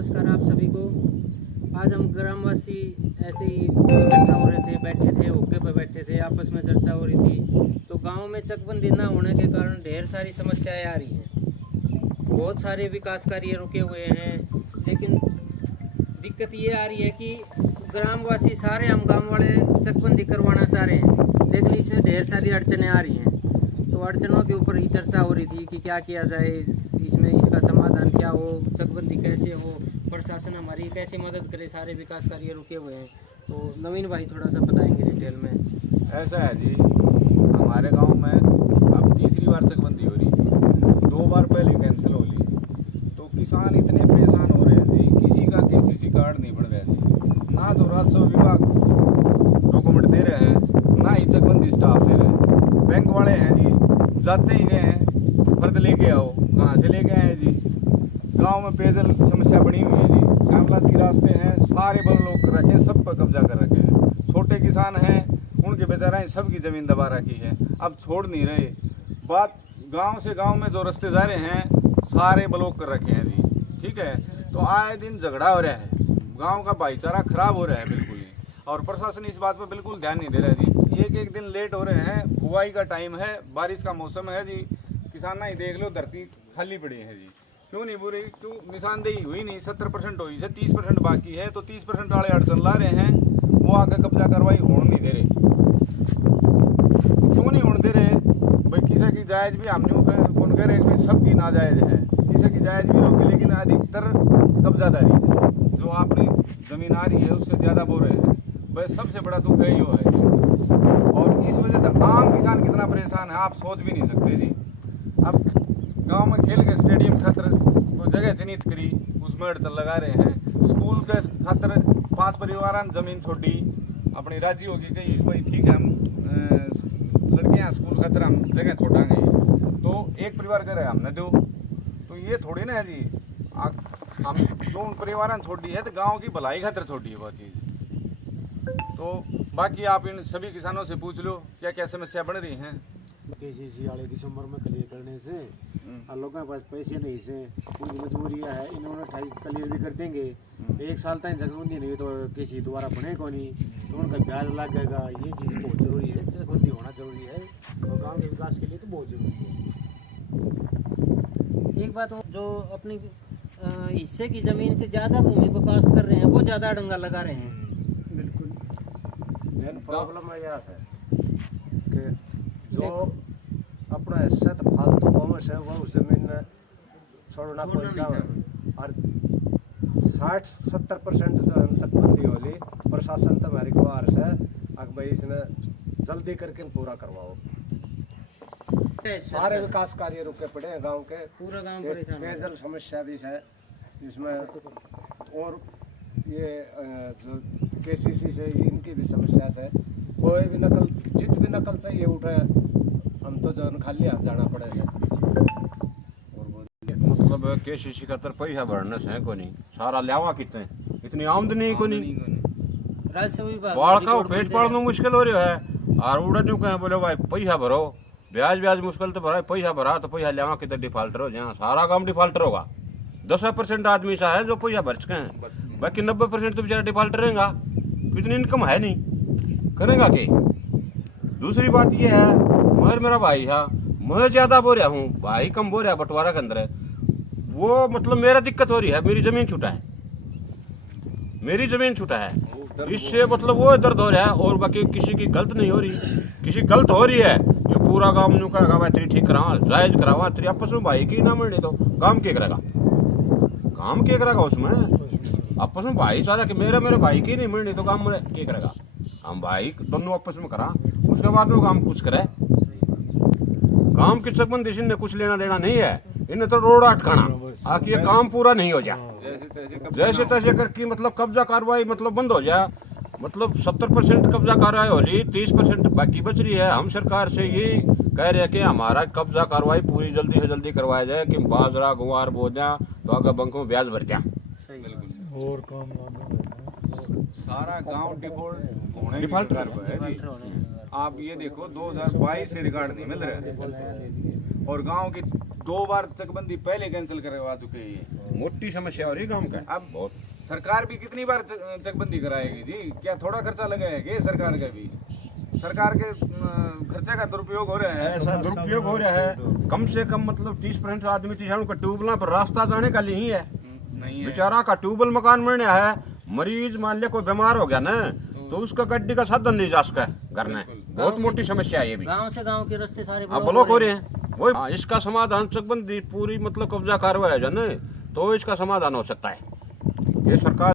नमस्कार आप सभी को। आज हम ग्रामवासी ऐसे ही इकट्ठा हो रहे थे, बैठे थे, होके पे बैठे थे, आपस में चर्चा हो रही थी। तो गांव में चकबंदी ना होने के कारण ढेर सारी समस्याएं आ रही हैं। बहुत सारे विकास कार्य रुके हुए हैं, लेकिन दिक्कत ये आ रही है कि ग्रामवासी सारे हम गाँव वाले चकबंदी करवाना चाह रहे हैं, लेकिन इसमें ढेर सारी अड़चनें आ रही हैं। तो अड़चनों के ऊपर ही चर्चा हो रही थी कि क्या किया जाए, इसमें इसका समाधान क्या हो, चकबंदी कैसे हो, प्रशासन हमारी कैसे मदद करे, सारे विकास कार्य रुके हुए हैं। तो नवीन भाई थोड़ा सा बताएंगे डिटेल में। ऐसा है जी, हमारे गांव में अब तीसरी बार चकबंदी हो रही थी, 2 बार पहले कैंसिल हो ली। तो किसान इतने परेशान हो रहे हैं जी, किसी का KCC कार्ड नहीं बन रहा जी, ना तो राजस्व विभाग डॉक्यूमेंट दे रहे हैं, ना ही चकबंदी स्टाफ दे रहे हैं। बैंक वाले हैं जी, जाते ही गए हैं, फर्द लेके आओ, कहाँ से लेके आए जी। गांव में पेयजल समस्या बनी हुई है जी, श्यामलाती रास्ते हैं, सारे बल लोग कर रखे हैं, सब पर कब्जा कर रखे हैं। छोटे किसान हैं, उनके बेचारा सबकी ज़मीन दबा रखी है, अब छोड़ नहीं रहे। बात गांव से गांव में जो रास्ते जा रहे हैं सारे ब्लॉक कर रखे हैं जी, ठीक है। तो आए दिन झगड़ा हो रहा है, गाँव का भाईचारा खराब हो रहा है बिल्कुल ही, और प्रशासन इस बात पर बिल्कुल ध्यान नहीं दे रहा है जी। एक दिन लेट हो रहे हैं, बुआई का टाइम है, बारिश का मौसम है जी, किसान ही देख लो धरती खाली पड़ी है जी। क्यों नहीं बुरी, क्यों निशानदेही हुई नहीं, 70% हुई से 30% बाकी है, तो 30% वाले अड़चन ला रहे हैं, वो आगे कब्जा कार्रवाई होने नहीं दे रहे। क्यों नहीं होने दे रहे भाई? किसी की जायज़ भी हमने कौन कह रहे हैं सबकी नाजायज़ है, किसी की जायज़ भी होगी, लेकिन अधिकतर कब्जादारी है, जो अपनी ज़मीन आ रही है उससे ज़्यादा बो रहे हैं। बस सबसे बड़ा दुख है यो है, और इस वजह से आम किसान कितना परेशान है आप सोच भी नहीं सकते जी। अब गांव में खेल के स्टेडियम खातर तो जगह चिन्हित करी, उसमें अड़चन लगा रहे हैं। स्कूल के खातर 5 परिवार जमीन छोड़ी, अपनी राजी होगी कही भाई ठीक है, हम लड़कियां स्कूल खातर हम जगह छोड़ांगे, तो एक परिवार कह रहे हमने दो, तो ये थोड़ी ना है जी। हम जो परिवार छोड़ी है तो गाँव की भलाई खातर छोड़ी है वो चीज़। तो बाकी आप इन सभी किसानों से पूछ लो क्या क्या समस्या बन रही हैं। KCC वाले दिसंबर में क्लियर करने से और लोगों के पास पैसे नहीं से उनकी मजबूरियाँ है, इन्होंने क्लियर भी कर देंगे। 1 साल तक चकबंदी नहीं तो KCC दोबारा बने को नहीं, तो उनका ब्याज लगेगा। ये चीज़ बहुत ज़रूरी है, चकबंदी होना ज़रूरी है और गाँव के विकास के लिए तो बहुत ज़रूरी है। एक बात जो अपनी हिस्से की ज़मीन से ज़्यादा भूमि को काश्त कर रहे हैं, वो ज़्यादा डंगा लगा रहे हैं। बिल्कुल मेन प्रॉब्लम यह है कि जो अपना हिस्सा तो फालतू बोमस है वो उस जमीन में छोड़ना पड़ता है, और 60-70% जो चकबंदी होली प्रशासन तो हमारी गुहार है कि भाई इसने जल्दी करके पूरा करवाओ। सारे विकास कार्य रुके पड़े हैं गांव के, पूरा गांव परेशान है। पेयजल समस्या भी है इसमें, और ये जो KCC से इनकी भी समस्या है। कोई भी नकल, जित भी नकल चाहिए उठे, हम तो जो खाली हाथ जाना पड़ेगा। मतलब KCC का तरफ पैसा भरने से को नहीं, सारा लावा कितने, इतनी आमदनी को नहीं, राजस्व विभाग बाल का पेट पालना मुश्किल हो रहा है। और उड़ा न्यू कहें बोले भाई पैसा भरो, ब्याज मुश्किल तो भरा, पैसा भरा तो पैसा लावा कितने डिफाल्टर हो, जहाँ सारा काम डिफाल्टर होगा। 10% आदमी सा है जो पैसा भर चुके हैं, बाकी 90% तो बेचारा डिफाल्टर रहेगा, कितनी इनकम है नहीं, करेगा के। दूसरी बात ये है, मगर मेरा भाई है, मैं ज़्यादा बो रहा हूँ, भाई कम बो रहा है, बंटवारा के अंदर है वो, मतलब मेरा दिक्कत हो रही है, मेरी ज़मीन छूटा है, मेरी ज़मीन छूटा है, इससे मतलब वो दर्द हो रहा है। और बाकी किसी की गलत नहीं हो रही, किसी गलत हो रही है ये पूरा काम न्यू कहेगा भाई तेरी ठीक करावा, जायज़ करावा, तेरी आपस में भाई की ना मिलनी तो काम क्या करेगा, काम क्या करेगा उसमें आपस में भाईचारा कि मेरे भाई की नहीं मिलनी तो काम में क्या करेगा। हम भाई दोनों आपस में करा, उसके बाद में काम कुछ करे। काम की चकबंदी से कुछ लेना देना नहीं है, इन्हें तो रोड अटकाना आखिर ये काम पूरा नहीं हो जाए, जैसे तैसे करके मतलब कब्जा कार्रवाई मतलब बंद हो जाए। मतलब 70% कब्जा कार्रवाई हो रही, 30% बाकी बच रही है। हम सरकार से ये कह रहे हैं कि हमारा कब्जा कार्रवाई पूरी जल्दी से जल्दी करवाया जाए कि बाजरा गुवार बो जाए तो आगे बैंकों में ब्याज भर जाए, और काम सारा गांव डिफॉल्ट है जी। आप ये देखो 2022 से रिकॉर्ड नहीं मिल रहे, और गांव की 2 बार चकबंदी पहले कैंसिल करवा चुके हैं ये। मोटी समस्या हो रही गांव का अब बहुत। सरकार भी कितनी बार चकबंदी कराएगी जी? क्या थोड़ा खर्चा लगाएगी सरकार का भी? सरकार के खर्चे का दुरुपयोग हो रहा है। ऐसा दुरुपयोग हो रहा है। कम से कम मतलब 30% आदमी तो ट्यूबवेल पर रास्ता जाने का लिए है, नहीं है। बेचारा का ट्यूबवेल मकान में है, मरीज मान लिया कोई बीमार हो गया ना तो उसका गड्डी का साधन नहीं जा सका घर में। बहुत मोटी समस्या है ये भी। गांव से गांव के रास्ते सारे अब ब्लॉक हो रहे हैं। वही इसका समाधान चकबंदी पूरी मतलब कब्जा कार्रवाई है ना तो इसका समाधान हो सकता है। ये सरकार